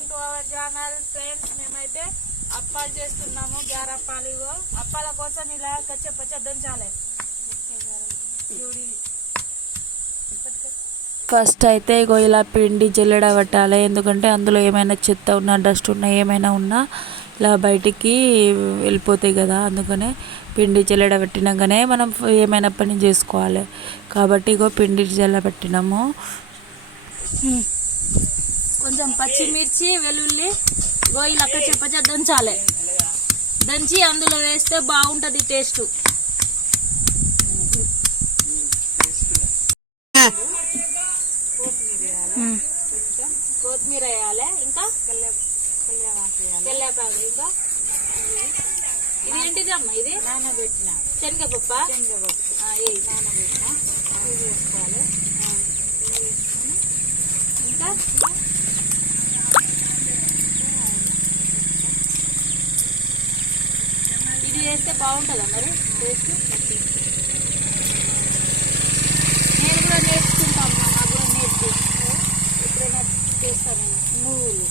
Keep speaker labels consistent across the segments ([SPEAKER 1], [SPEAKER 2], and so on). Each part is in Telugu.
[SPEAKER 1] Welcome to our channel friends మేమైతే అప్పాలు చేస్తున్నాము గ్యారప్పాలు ఇగో. అప్పాల కోసం ఇలా కచ్చ పచ్చ దంచాలి.
[SPEAKER 2] ఫస్ట్ అయితే ఇగో ఇలా పిండి జల్లెడ పట్టాలి. ఎందుకంటే అందులో ఏమైనా చెత్త ఉన్నా డస్ట్ ఉన్నా ఏమైనా ఉన్నా ఇలా బయటికి వెళ్ళిపోతాయి కదా. అందుకనే పిండి జల్లెడ పెట్టినాకనే మనం ఏమైనా పని చేసుకోవాలి. కాబట్టి ఇగో పిండి జల్ల పెట్టినాము.
[SPEAKER 1] కొంచెం పచ్చిమిర్చి వెల్లుల్లి ఇగో ఇలా కచ్చ పచ్చ దంచాలి. దంచి అందులో వేస్తే బాగుంటది టేస్ట్. కొత్తిమీర వేయాలి ఇంకా? ఇంకా? ఇది ఏంటిది అమ్మ ఇది? నానబెట్టిన. శనగపప్ప? శనగపప్పు. నానబెట్టిన. వేసుకోవాలి. ఇంకా ఇది వేస్తే బాగుంటుందా మరి? టేస్ట్? నేను కూడా నేర్చుకుంటాను నాకు కూడా నేర్చు ఎప్పుడైనా చేస్తాను నువ్వులు.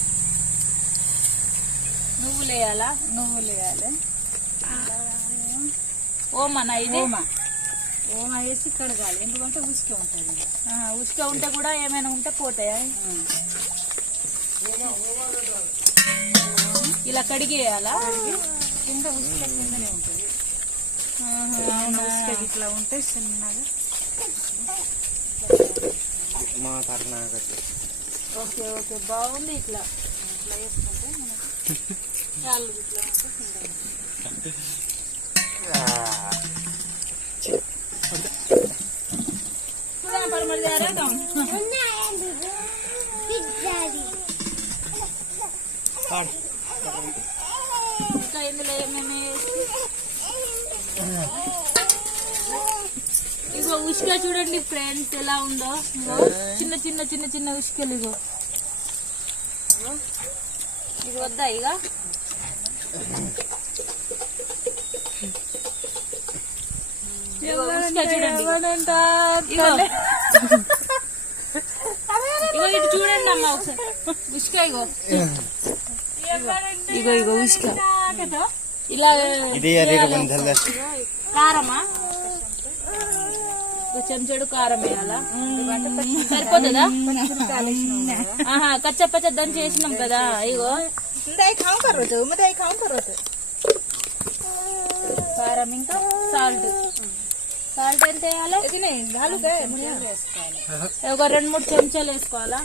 [SPEAKER 1] నువ్వులు వేయాలా?
[SPEAKER 3] నువ్వులు వేయాలి.
[SPEAKER 1] ఓమనా ఇది.
[SPEAKER 3] ఓమ ఓమ వేసి కడగాలి. ఎందుకంటే ఉసికి ఉంటుంది.
[SPEAKER 1] ఉసుక ఉంటే కూడా ఏమైనా ఉంటే పోతాయా? ఇలా కడిగి వేయాలా
[SPEAKER 3] కింద ఉసిక కిందనే ఉంటుంది. ఉసిక ఇట్లా ఉంటే చిన్నగా
[SPEAKER 1] ఓకే ఓకే బాగుంది ఇట్లా. ఇట్లా వేసుకుంటే మనకి చాలు ఇట్లా ఉంటే. ఇంకా ఇందులో ఏమేమి వేసి ఇగో ఉసుక చూడండి ఫ్రెండ్స్ ఎలా ఉందో. చిన్న చిన్న చిన్న చిన్న ఉసుకలు ఇగో. ఇది వద్దా ఇక చూడండి ఇగో. ఇటు చూడండి అమ్మ ఒకసారి. ఇగో. ఇగో ఇగో ఉసుక ఇలా కారమా? చెంచాడు కారం వేయాలా? సరిపోతుందా? ఆహా కచ్చ పచ్చ దంచి చేసినాం కదా ఇగో. కారం ఇంకా సాల్ట్. సాల్ట్ ఎంత వేయాలి? ఒక రెండు మూడు చెంచాలు వేసుకోవాలా?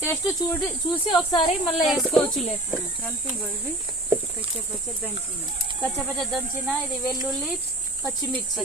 [SPEAKER 1] టేస్ట్ చూడి చూసి ఒకసారి మళ్ళీ వేసుకోవచ్చులే.
[SPEAKER 3] కలిపి ఇగో ఇవి పచ్చ పచ్చ దంచిన.
[SPEAKER 1] కచ్చ పచ్చ దంచిన ఇది వెల్లుల్లి పచ్చిమిర్చి.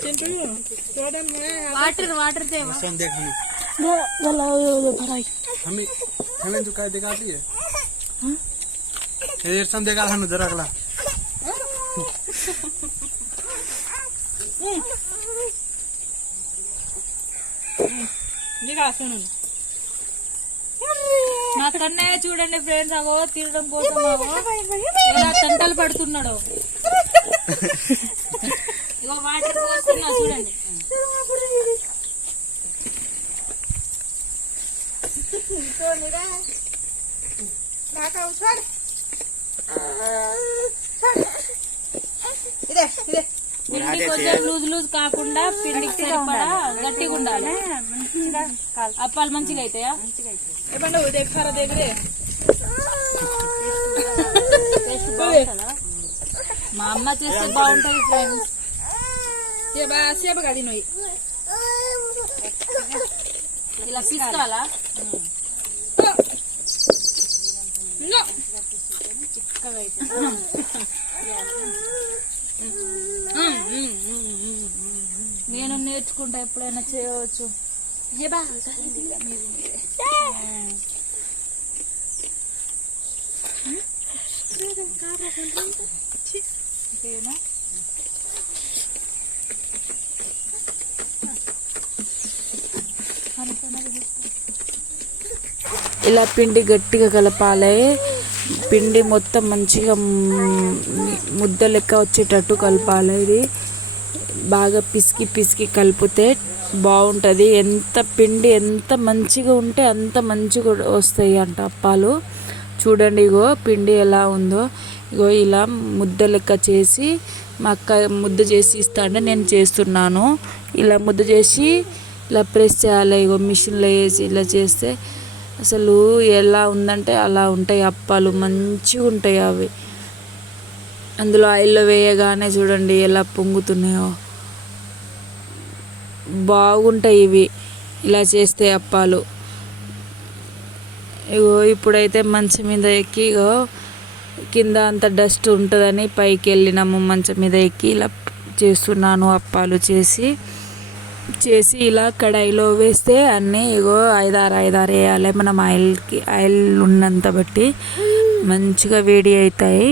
[SPEAKER 3] थोड़ा मैं
[SPEAKER 1] వాటర్ వాటర్ తేవా
[SPEAKER 4] सन देख हमें हमें हमें जो काय दिखा दिए ये सन देखा हनु जरा अगला
[SPEAKER 3] दिखा सुन
[SPEAKER 1] నా కన్నయ్య చూడండి ఫ్రెండ్స్ అగో తినడం కోసం అగో ఎలా తంటలు పడుతున్నాడు ఇగో వాటర్ పోస్తున్నా చూడండి
[SPEAKER 3] ఇదే ఇదే
[SPEAKER 1] పిండి కొంచెం లూజ్ లూజ్ కాకుండా పిండికి సరిపడా గట్టిగా ఉండాలి అప్పాలు మంచిగా అవుతాయా దగ్గర దగ్గరే మా అమ్మ చేస్తే బాగుంటది
[SPEAKER 3] friends siapa siapa kali noi
[SPEAKER 1] dilapis kala
[SPEAKER 3] no
[SPEAKER 1] నేను నేర్చుకుంటా ఎప్పుడైనా చేయవచ్చు ఏనా
[SPEAKER 2] ఇలా పిండి గట్టిగా కలపాలి. పిండి మొత్తం మంచిగా ముద్ద లెక్క వచ్చేటట్టు కలపాలి ఇది. బాగా పిసికి పిసికి కలిపితే బాగుంటుంది. ఎంత పిండి ఎంత మంచిగా ఉంటే అంత మంచిగా వస్తాయి అంట అప్పాలు. చూడండి ఇగో పిండి ఎలా ఉందో. ఇగో ఇలా ముద్ద లెక్క చేసి మా అక్క ముద్ద చేసి ఇస్తా అంటే నేను చేస్తున్నాను. ఇలా ముద్ద చేసి ఇలా ప్రెస్ చేయాలి ఇగో మిషన్లో వేసి ఇలా చేస్తే అసలు ఎలా ఉందంటే అలా ఉంటాయి అప్పాలు మంచిగా ఉంటాయి అవి. అందులో ఆయిల్లో వేయగానే చూడండి ఎలా పొంగుతున్నాయో. బాగుంటాయి ఇవి ఇలా చేస్తే అప్పాలు. ఇగో ఇప్పుడైతే మంచం మీద ఎక్కి ఇగో కింద అంత డస్ట్ ఉంటుందని పైకి వెళ్ళినాము మంచం మీద ఎక్కి ఇలా చేస్తున్నాను అప్పాలు చేసి. చేసి ఇలా కడాయిలో వేస్తే అన్నీ ఇగో ఐదారు ఐదారు వేయాలి. మనం ఆయిల్కి ఆయిల్ ఉన్నంత బట్టి మంచిగా వేడి అవుతాయి.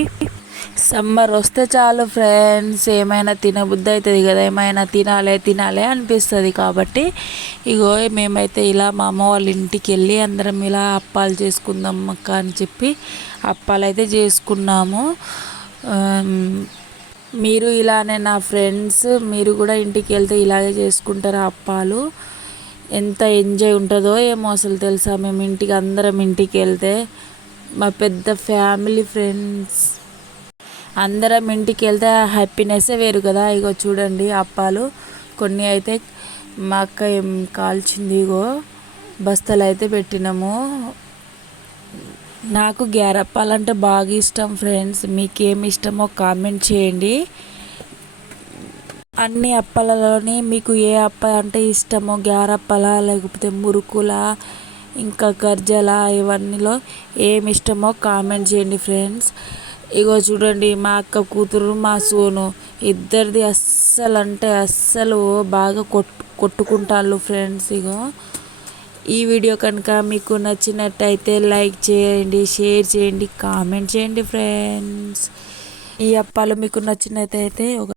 [SPEAKER 2] సమ్మర్ వస్తే చాలు ఫ్రెండ్స్ ఏమైనా తినబుద్ధి అవుతుంది కదా ఏమైనా తినాలి తినాలి అనిపిస్తుంది కాబట్టి ఇగో మేమైతే ఇలా మా అమ్మ వాళ్ళ ఇంటికి వెళ్ళి అందరం ఇలా అప్పాలు చేసుకుందాం అక్క అని చెప్పి అప్పాలు అయితే చేసుకున్నాము మీరు ఇలానే నా ఫ్రెండ్స్ మీరు కూడా ఇంటికి వెళ్తే ఇలాగే చేసుకుంటారా అప్పాలు? ఎంత ఎంజాయ్ ఉంటుందో ఏమో అసలు తెలుసా? మేము ఇంటికి అందరం ఇంటికి వెళ్తే మా పెద్ద ఫ్యామిలీ ఫ్రెండ్స్. అందరం ఇంటికి వెళ్తే హ్యాపీనెస్సే వేరు కదా. ఇగో చూడండి అప్పాలు. కొన్ని అయితే మా అక్క ఏం కాల్చింది ఇగో బస్తాలు అయితే పెట్టినాము. నాకు గ్యారప్పాలంటే బాగా ఇష్టం ఫ్రెండ్స్. మీకు ఏమి ఇష్టమో కామెంట్ చేయండి. అన్ని అప్పాలలోని మీకు ఏ అప్ప అంటే ఇష్టమో గ్యారప్పల లేకపోతే మురుకుల ఇంకా గర్జల ఇవన్నీలో ఏమి ఇష్టమో కామెంట్ చేయండి ఫ్రెండ్స్. ఇగో చూడండి మా అక్క కూతురు మా సోను ఇద్దరిది అస్సలు అంటే అస్సలు బాగా కొట్టు కొట్టుకుంటాళ్ళు ఫ్రెండ్స్ ఇగో. ఈ వీడియో కనుక మీకు నచ్చినట్టయితే లైక్ చేయండి షేర్ చేయండి కామెంట్ చేయండి ఫ్రెండ్స్. ఈ అప్పాలు మీకు నచ్చినట్టయితే ఒక